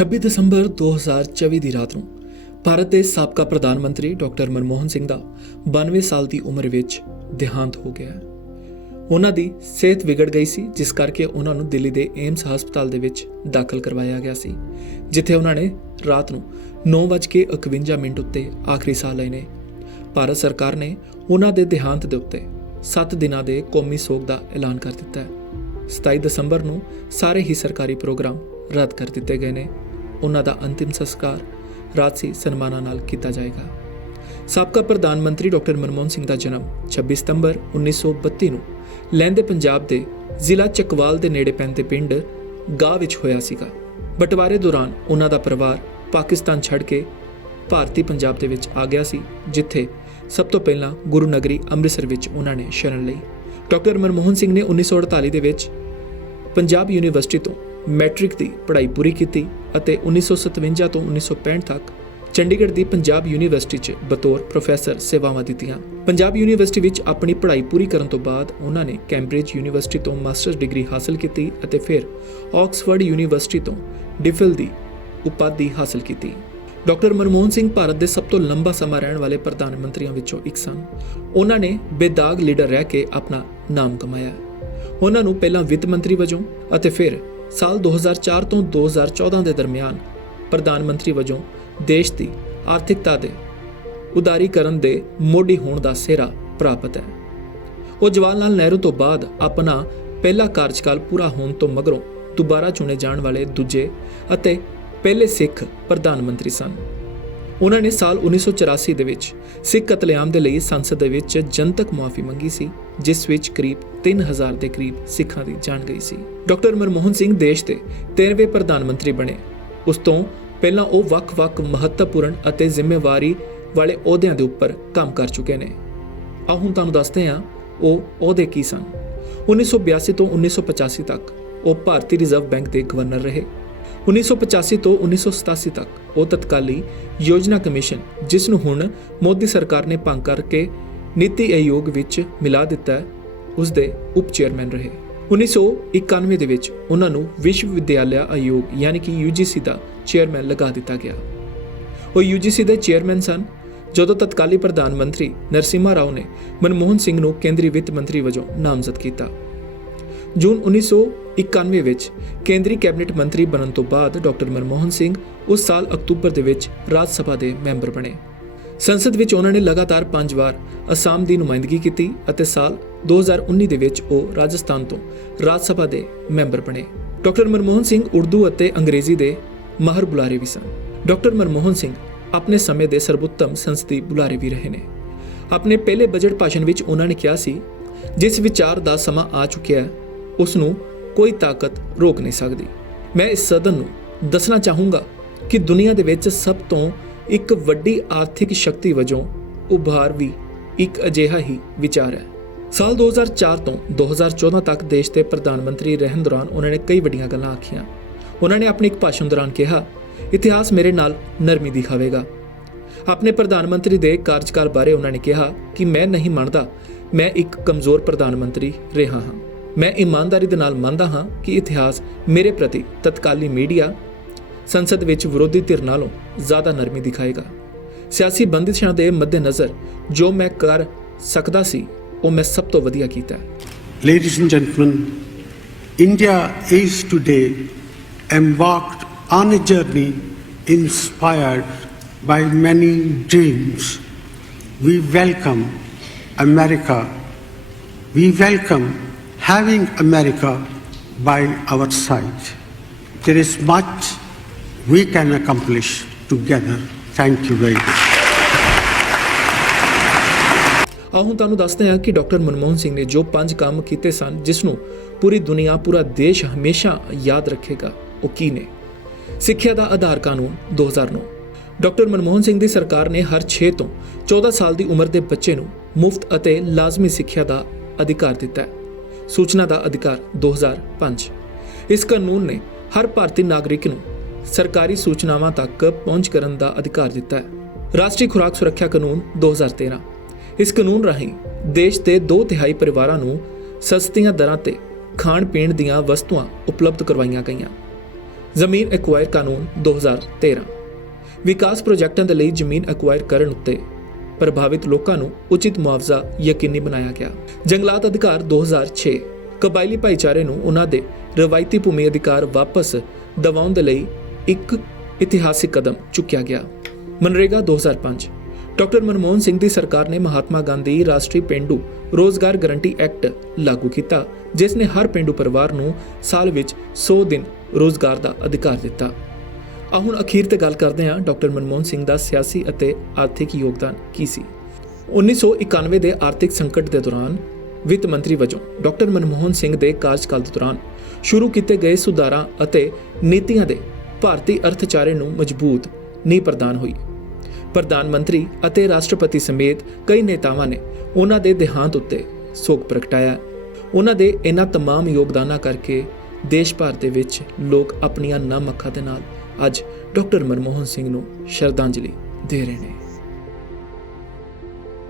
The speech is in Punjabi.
26 ਦਸੰਬਰ 2024 ਦੀ ਰਾਤ ਨੂੰ ਭਾਰਤ ਦੇ ਸਾਬਕਾ ਪ੍ਰਧਾਨ ਮੰਤਰੀ ਡਾਕਟਰ ਮਨਮੋਹਨ ਸਿੰਘ ਦਾ 92 ਸਾਲ ਦੀ ਉਮਰ ਵਿੱਚ ਦੇਹਾਂਤ ਹੋ ਗਿਆ ਹੈ। ਉਹਨਾਂ ਦੀ ਸਿਹਤ ਵਿਗੜ ਗਈ ਸੀ, ਜਿਸ ਕਰਕੇ ਉਹਨਾਂ ਨੂੰ ਦਿੱਲੀ ਦੇ ਏਮਸ ਹਸਪਤਾਲ ਦੇ ਵਿੱਚ ਦਾਖਲ ਕਰਵਾਇਆ ਗਿਆ ਸੀ, ਜਿੱਥੇ ਉਹਨਾਂ ਨੇ ਰਾਤ ਨੂੰ 9:51 ਮਿੰਟ ਉੱਤੇ ਆਖਰੀ ਸਾਹ ਲਏ ਨੇ। ਭਾਰਤ ਸਰਕਾਰ ਨੇ ਉਹਨਾਂ ਦੇ ਦੇਹਾਂਤ ਦੇ ਉੱਤੇ 7 ਦਿਨਾਂ ਦੇ ਕੌਮੀ ਸੋਗ ਦਾ ਐਲਾਨ ਕਰ ਦਿੱਤਾ ਹੈ। 27 ਦਸੰਬਰ ਨੂੰ ਸਾਰੇ ਹੀ ਸਰਕਾਰੀ ਪ੍ਰੋਗਰਾਮ ਰੱਦ ਕਰ ਦਿੱਤੇ ਗਏ ਨੇ। ਉਹਨਾਂ ਦਾ ਅੰਤਿਮ ਸੰਸਕਾਰ ਰਾਜਸੀ ਸਨਮਾਨਾਂ ਨਾਲ ਕੀਤਾ ਜਾਏਗਾ। ਸਾਬਕਾ ਪ੍ਰਧਾਨ ਮੰਤਰੀ ਡਾਕਟਰ ਮਨਮੋਹਨ ਸਿੰਘ ਦਾ ਜਨਮ 26 ਸਤੰਬਰ 1932 ਨੂੰ ਲਹਿੰਦੇ ਪੰਜਾਬ ਦੇ ਜ਼ਿਲ੍ਹਾ ਚਕਵਾਲ ਦੇ ਨੇੜੇ ਪੈਂਦੇ ਪਿੰਡ ਗਾਹ ਵਿੱਚ ਹੋਇਆ ਸੀਗਾ। ਬਟਵਾਰੇ ਦੌਰਾਨ ਉਹਨਾਂ ਦਾ ਪਰਿਵਾਰ ਪਾਕਿਸਤਾਨ ਛੱਡ ਕੇ ਭਾਰਤੀ ਪੰਜਾਬ ਦੇ ਵਿੱਚ ਆ ਗਿਆ ਸੀ, ਜਿੱਥੇ ਸਭ ਤੋਂ ਪਹਿਲਾਂ ਗੁਰੂ ਨਗਰੀ ਅੰਮ੍ਰਿਤਸਰ ਵਿੱਚ ਉਹਨਾਂ ਨੇ ਸ਼ਰਨ ਲਈ। ਡਾਕਟਰ ਮਨਮੋਹਨ ਸਿੰਘ ਨੇ 1948 ਦੇ ਵਿੱਚ ਪੰਜਾਬ ਯੂਨੀਵਰਸਿਟੀ ਤੋਂ ਮੈਟ੍ਰਿਕ ਦੀ ਪੜ੍ਹਾਈ ਪੂਰੀ ਕੀਤੀ ਅਤੇ 1957 ਤੋਂ 1965 ਤੱਕ ਚੰਡੀਗੜ੍ਹ ਦੀ ਪੰਜਾਬ ਯੂਨੀਵਰਸਿਟੀ 'ਚ ਬਤੌਰ ਪ੍ਰੋਫੈਸਰ ਸੇਵਾਵਾਂ ਦਿੱਤੀਆਂ। ਪੰਜਾਬ ਯੂਨੀਵਰਸਿਟੀ ਵਿੱਚ ਆਪਣੀ ਪੜ੍ਹਾਈ ਪੂਰੀ ਕਰਨ ਤੋਂ ਬਾਅਦ ਉਹਨਾਂ ਨੇ ਕੈਂਬਰਿਜ ਯੂਨੀਵਰਸਿਟੀ ਤੋਂ ਮਾਸਟਰਸ ਡਿਗਰੀ ਹਾਸਲ ਕੀਤੀ ਅਤੇ ਫਿਰ ਆਕਸਫੋਰਡ ਯੂਨੀਵਰਸਿਟੀ ਤੋਂ ਡਿਫਲ ਦੀ ਉਪਾਧੀ ਹਾਸਲ ਕੀਤੀ। ਡਾਕਟਰ ਮਨਮੋਹਨ ਸਿੰਘ ਭਾਰਤ ਦੇ ਸਭ ਤੋਂ ਲੰਬਾ ਸਮਾਂ ਰਹਿਣ ਵਾਲੇ ਪ੍ਰਧਾਨ ਮੰਤਰੀਆਂ ਵਿੱਚੋਂ ਇੱਕ ਸਨ। ਉਹਨਾਂ ਨੇ ਬੇਦਾਗ ਲੀਡਰ ਰਹਿ ਕੇ ਆਪਣਾ ਨਾਮ ਕਮਾਇਆ। ਉਹਨਾਂ ਨੂੰ ਪਹਿਲਾਂ ਵਿੱਤ ਮੰਤਰੀ ਵਜੋਂ ਅਤੇ ਫਿਰ ਸਾਲ 2004 ਤੋਂ 2014 ਦੇ ਦਰਮਿਆਨ ਪ੍ਰਧਾਨ ਮੰਤਰੀ ਵਜੋਂ ਦੇਸ਼ ਦੀ ਆਰਥਿਕਤਾ ਦੇ ਉਦਾਰੀਕਰਨ ਦੇ ਮੋਢੀ ਹੋਣ ਦਾ ਸਿਹਰਾ ਪ੍ਰਾਪਤ ਹੈ। ਉਹ ਜਵਾਹਰ ਲਾਲ ਨਹਿਰੂ ਤੋਂ ਬਾਅਦ ਆਪਣਾ ਪਹਿਲਾ ਕਾਰਜਕਾਲ ਪੂਰਾ ਹੋਣ ਤੋਂ ਮਗਰੋਂ ਦੁਬਾਰਾ ਚੁਣੇ ਜਾਣ ਵਾਲੇ ਦੂਜੇ ਅਤੇ ਪਹਿਲੇ ਸਿੱਖ ਪ੍ਰਧਾਨ ਮੰਤਰੀ ਸਨ। ਉਹਨਾਂ ਨੇ ਸਾਲ 1984 ਦੇ ਵਿੱਚ ਸਿੱਖ ਕਤਲੇਆਮ ਦੇ ਲਈ ਸੰਸਦ ਦੇ ਵਿੱਚ ਜਨਤਕ ਮੁਆਫੀ ਮੰਗੀ ਸੀ, ਜਿਸ ਵਿੱਚ ਕਰੀਬ 3000 ਦੇ ਕਰੀਬ ਸਿੱਖਾਂ ਦੀ ਜਾਨ ਗਈ ਸੀ। ਡਾਕਟਰ ਮਨਮੋਹਨ ਸਿੰਘ ਦੇਸ਼ ਦੇ 13ਵੇਂ ਪ੍ਰਧਾਨ ਮੰਤਰੀ ਬਣੇ। ਉਸ ਤੋਂ ਪਹਿਲਾਂ ਉਹ ਵੱਖ-ਵੱਖ ਮਹੱਤਵਪੂਰਨ ਅਤੇ ਜ਼ਿੰਮੇਵਾਰੀ ਵਾਲੇ ਅਹੁਦਿਆਂ ਦੇ ਉੱਪਰ ਕੰਮ ਕਰ ਚੁੱਕੇ ਨੇ। ਆ ਹੁਣ ਤੁਹਾਨੂੰ ਦੱਸਦੇ ਹਾਂ ਉਹ ਅਹੁਦੇ ਕੀ ਸਨ। 1982 ਤੋਂ 1985 ਤੱਕ ਉਹ ਭਾਰਤੀ ਰਿਜ਼ਰਵ ਬੈਂਕ ਦੇ ਗਵਰਨਰ ਰਹੇ। 1985 ਤੋਂ 1987 ਤੱਕ ਉਹ ਤਤਕਾਲੀ ਯੋਜਨਾ ਕਮਿਸ਼ਨ, ਜਿਸ ਨੂੰ ਹੁਣ ਮੋਦੀ ਸਰਕਾਰ ਨੇ ਭੰਗ ਕਰਕੇ ਨੀਤੀ ਆਯੋਗ ਵਿੱਚ ਮਿਲਾ ਦਿੱਤਾ ਉਸ ਦੇ ਉਪ ਚੇਅਰਮੈਨ ਰਹੇ। 1991 ਦੇ ਵਿੱਚ ਉਹਨਾਂ ਨੂੰ ਵਿਸ਼ਵ ਵਿਦਿਆਲਿਆ ਆਯੋਗ ਯਾਨੀ ਕਿ UGC ਦਾ ਚੇਅਰਮੈਨ ਲਗਾ ਦਿੱਤਾ ਗਿਆ। ਉਹ UGC ਦੇ ਚੇਅਰਮੈਨ ਸਨ, ਜਦੋਂ ਤਤਕਾਲੀ ਪ੍ਰਧਾਨ ਮੰਤਰੀ ਨਰਸਿਮਹਾ ਰਾਓ ਨੇ ਮਨਮੋਹਨ ਸਿੰਘ ਨੂੰ ਕੇਂਦਰੀ ਵਿੱਤ ਮੰਤਰੀ ਵਜੋਂ ਨਾਮਜ਼ਦ ਕੀਤਾ। ਜੂਨ 1991 ਵਿੱਚ ਕੇਂਦਰੀ ਕੈਬਨਿਟ ਮੰਤਰੀ ਬਣਨ ਤੋਂ ਬਾਅਦ ਡਾਕਟਰ ਮਨਮੋਹਨ ਸਿੰਘ ਉਸ ਸਾਲ ਅਕਤੂਬਰ ਦੇ ਵਿੱਚ ਰਾਜ ਸਭਾ ਦੇ ਮੈਂਬਰ ਬਣੇ। ਸੰਸਦ ਵਿੱਚ ਉਹਨਾਂ ਨੇ ਲਗਾਤਾਰ 5 ਵਾਰ ਅਸਾਮ ਦੀ ਨੁਮਾਇੰਦਗੀ ਕੀਤੀ ਅਤੇ ਸਾਲ 2019 ਦੇ ਵਿੱਚ ਉਹ ਰਾਜਸਥਾਨ ਤੋਂ ਰਾਜ ਸਭਾ ਦੇ ਮੈਂਬਰ ਬਣੇ। ਡਾਕਟਰ ਮਨਮੋਹਨ ਸਿੰਘ ਉਰਦੂ ਅਤੇ ਅੰਗਰੇਜ਼ੀ ਦੇ ਮਾਹਰ ਬੁਲਾਰੇ ਵੀ ਸਨ। ਡਾਕਟਰ ਮਨਮੋਹਨ ਸਿੰਘ ਆਪਣੇ ਸਮੇਂ ਦੇ ਸਰਬੋਤਮ ਸੰਸਦੀ ਬੁਲਾਰੇ ਵੀ ਰਹੇ ਨੇ। ਆਪਣੇ ਪਹਿਲੇ ਬਜਟ ਭਾਸ਼ਣ ਵਿੱਚ ਉਹਨਾਂ ਨੇ ਕਿਹਾ ਸੀ, ਜਿਸ ਵਿਚਾਰ ਦਾ ਸਮਾਂ ਆ ਚੁੱਕਿਆ ਹੈ ਉਸ ਨੂੰ ਕੋਈ ਤਾਕਤ ਰੋਕ ਨਹੀਂ ਸਕਦੀ। ਮੈਂ ਇਸ ਸਦਨ ਨੂੰ ਦੱਸਣਾ ਚਾਹੂੰਗਾ ਕਿ ਦੁਨੀਆ ਦੇ ਵਿੱਚ ਸਭ ਤੋਂ ਇੱਕ ਵੱਡੀ ਆਰਥਿਕ ਸ਼ਕਤੀ ਵਜੋਂ ਉਭਾਰ ਵੀ ਇੱਕ ਅਜਿਹਾ ਹੀ ਵਿਚਾਰ ਹੈ। ਸਾਲ 2004 ਤੋਂ 2014 ਤੱਕ ਦੇਸ਼ ਦੇ ਪ੍ਰਧਾਨ ਮੰਤਰੀ ਰਹਿਣ ਦੌਰਾਨ ਉਹਨਾਂ ਨੇ ਕਈ ਵੱਡੀਆਂ ਗੱਲਾਂ ਆਖੀਆਂ। ਉਹਨਾਂ ਨੇ ਆਪਣੇ ਇੱਕ ਭਾਸ਼ਣ ਦੌਰਾਨ ਕਿਹਾ, ਇਤਿਹਾਸ ਮੇਰੇ ਨਾਲ ਨਰਮੀ ਦਿਖਾਵੇਗਾ। ਆਪਣੇ ਪ੍ਰਧਾਨ ਮੰਤਰੀ ਦੇ ਕਾਰਜਕਾਲ ਬਾਰੇ ਉਹਨਾਂ ਨੇ ਕਿਹਾ ਕਿ ਮੈਂ ਨਹੀਂ ਮੰਨਦਾ, ਮੈਂ ਇੱਕ ਕਮਜ਼ੋਰ ਪ੍ਰਧਾਨ ਮੰਤਰੀ ਰਿਹਾ ਹਾਂ। ਮੈਂ ਇਮਾਨਦਾਰੀ ਦੇ ਨਾਲ ਮੰਨਦਾ ਹਾਂ ਕਿ ਇਤਿਹਾਸ ਮੇਰੇ ਪ੍ਰਤੀ ਤਤਕਾਲੀ ਮੀਡੀਆ ਸੰਸਦ ਵਿੱਚ ਵਿਰੋਧੀ ਧਿਰ ਨਾਲੋਂ ਜ਼ਿਆਦਾ ਨਰਮੀ ਦਿਖਾਏਗਾ ਸਿਆਸੀ ਬੰਦਿਸ਼ਾਂ ਦੇ ਮੱਦੇਨਜ਼ਰ ਜੋ ਮੈਂ ਕਰ ਸਕਦਾ ਸੀ ਉਹ ਮੈਂ ਸਭ ਤੋਂ ਵਧੀਆ ਕੀਤਾ ladies and gentleman India is today embarked on a journey inspired by many dreams. We welcome America. We welcome having America by our side. There is much we can accomplish together. Thank you very much. ਆਓ ਹੁਣ ਤੁਹਾਨੂੰ ਦੱਸਦੇ ਹਾਂ ਕਿ ਡਾਕਟਰ ਮਨਮੋਹਨ ਸਿੰਘ ਨੇ ਜੋ ਪੰਜ ਕੰਮ ਕੀਤੇ ਸਨ ਜਿਸ ਨੂੰ ਪੂਰੀ ਦੁਨੀਆ, ਪੂਰਾ ਦੇਸ਼ ਹਮੇਸ਼ਾ ਯਾਦ ਰੱਖੇਗਾ, ਉਹ ਕੀ ਨੇ ਸਿੱਖਿਆ ਦਾ ਆਧਾਰ ਕਾਨੂੰਨ 2009 ਡਾਕਟਰ ਮਨਮੋਹਨ ਸਿੰਘ ਦੀ ਸਰਕਾਰ ਨੇ ਹਰ 6 ਤੋਂ 14 ਸਾਲ ਦੀ ਉਮਰ ਦੇ ਬੱਚੇ ਨੂੰ ਮੁਫਤ ਅਤੇ ਲਾਜ਼ਮੀ ਸਿੱਖਿਆ ਦਾ ਅਧਿਕਾਰ ਦਿੱਤਾ ਹੈ ਸੂਚਨਾ ਦਾ ਅਧਿਕਾਰ 2005 ਇਸ ਕਾਨੂੰਨ ਨੇ ਹਰ ਭਾਰਤੀ ਨਾਗਰਿਕ ਨੂੰ ਸਰਕਾਰੀ ਸੂਚਨਾਵਾਂ ਤੱਕ ਪਹੁੰਚ ਕਰਨ ਦਾ ਅਧਿਕਾਰ ਦਿੱਤਾ ਹੈ। ਰਾਸ਼ਟਰੀ ਖੁਰਾਕ ਸੁਰੱਖਿਆ ਕਾਨੂੰਨ 2013 ਇਸ ਕਾਨੂੰਨ ਰਾਹੀਂ ਦੇਸ਼ ਦੇ 2 ਤਿਹਾਈ ਪਰਿਵਾਰਾਂ ਨੂੰ ਸਸਤੀਆਂ ਦਰਾਂ ਤੇ ਖਾਣ ਪੀਣ ਦੀਆਂ ਵਸਤੂਆਂ ਉਪਲਬਧ ਕਰਵਾਈਆਂ ਗਈਆਂ। ਜ਼ਮੀਨ ਐਕਵਾਇਰ ਕਾਨੂੰਨ 2013 ਵਿਕਾਸ ਪ੍ਰੋਜੈਕਟਾਂ ਦੇ ਲਈ ਜ਼ਮੀਨ ਐਕਵਾਇਰ ਕਰਨ ਉੱਤੇ ਪ੍ਰਭਾਵਿਤ ਲੋਕਾਂ ਨੂੰ ਉਚਿਤ ਮੁਆਵਜ਼ਾ ਯਕੀਨੀ ਬਣਾਇਆ ਗਿਆ। ਜੰਗਲਾਤ ਅਧਿਕਾਰ 2006 ਕਬਾਇਲੀ ਭਾਈਚਾਰੇ ਨੂੰ ਉਹਨਾਂ ਦੇ ਰਵਾਇਤੀ ਭੂਮੀ ਅਧਿਕਾਰ ਵਾਪਸ ਦਿਵਾਉਣ ਦੇ ਲਈ ਇੱਕ ਇਤਿਹਾਸਿਕ ਕਦਮ ਚੁੱਕਿਆ ਗਿਆ। ਮਨਰੇਗਾ 2005 ਡਾਕਟਰ ਮਨਮੋਹਨ ਸਿੰਘ ਦੀ ਸਰਕਾਰ ਨੇ ਮਹਾਤਮਾ ਗਾਂਧੀ ਰਾਸ਼ਟਰੀ ਪਿੰਡੂ ਰੋਜ਼ਗਾਰ ਗਰੰਟੀ ਐਕਟ ਲਾਗੂ ਕੀਤਾ, ਜਿਸ ਨੇ ਹਰ ਪਿੰਡੂ ਪਰਿਵਾਰ ਨੂੰ ਸਾਲ ਵਿੱਚ 100 ਦਿਨ ਰੋਜ਼ਗਾਰ ਦਾ ਅਧਿਕਾਰ ਦਿੱਤਾ। ਆ ਹੁਣ ਅਖੀਰ ਤੇ ਗੱਲ ਕਰਦੇ ਹਾਂ ਡਾਕਟਰ ਮਨਮੋਹਨ ਸਿੰਘ ਦਾ ਸਿਆਸੀ ਅਤੇ ਆਰਥਿਕ ਯੋਗਦਾਨ ਕੀ ਸੀ 1991 ਦੇ ਆਰਥਿਕ ਸੰਕਟ ਦੇ ਦੌਰਾਨ ਵਿੱਤ ਮੰਤਰੀ ਵਜੋਂ ਡਾਕਟਰ ਮਨਮੋਹਨ ਸਿੰਘ ਦੇ ਕਾਰਜਕਾਲ ਦੇ ਦੌਰਾਨ ਸ਼ੁਰੂ ਕੀਤੇ ਗਏ ਸੁਧਾਰਾਂ ਅਤੇ ਨੀਤੀਆਂ ਦੇ ਭਾਰਤੀ ਅਰਥਚਾਰੇ ਨੂੰ ਮਜ਼ਬੂਤ ਨੀਂਹ ਪ੍ਰਦਾਨ ਹੋਈ ਪ੍ਰਧਾਨ ਮੰਤਰੀ ਅਤੇ ਰਾਸ਼ਟਰਪਤੀ ਸਮੇਤ ਕਈ ਨੇਤਾਵਾਂ ਨੇ ਉਹਨਾਂ ਦੇ ਦੇਹਾਂਤ ਉੱਤੇ ਸੋਗ ਪ੍ਰਗਟਾਇਆ ਉਹਨਾਂ ਦੇ ਇਹਨਾਂ तमाम ਯੋਗਦਾਨਾਂ ਕਰਕੇ ਦੇਸ਼ ਭਰ ਦੇ ਵਿੱਚ ਲੋਕ ਆਪਣੀਆਂ ਨਮ ਅੱਖਾਂ ਦੇ ਨਾਲ ਅੱਜ ਡਾਕਟਰ ਮਨਮੋਹਨ ਸਿੰਘ ਨੂੰ ਸ਼ਰਧਾਂਜਲੀ ਦੇ ਰਹੇ ਨੇ।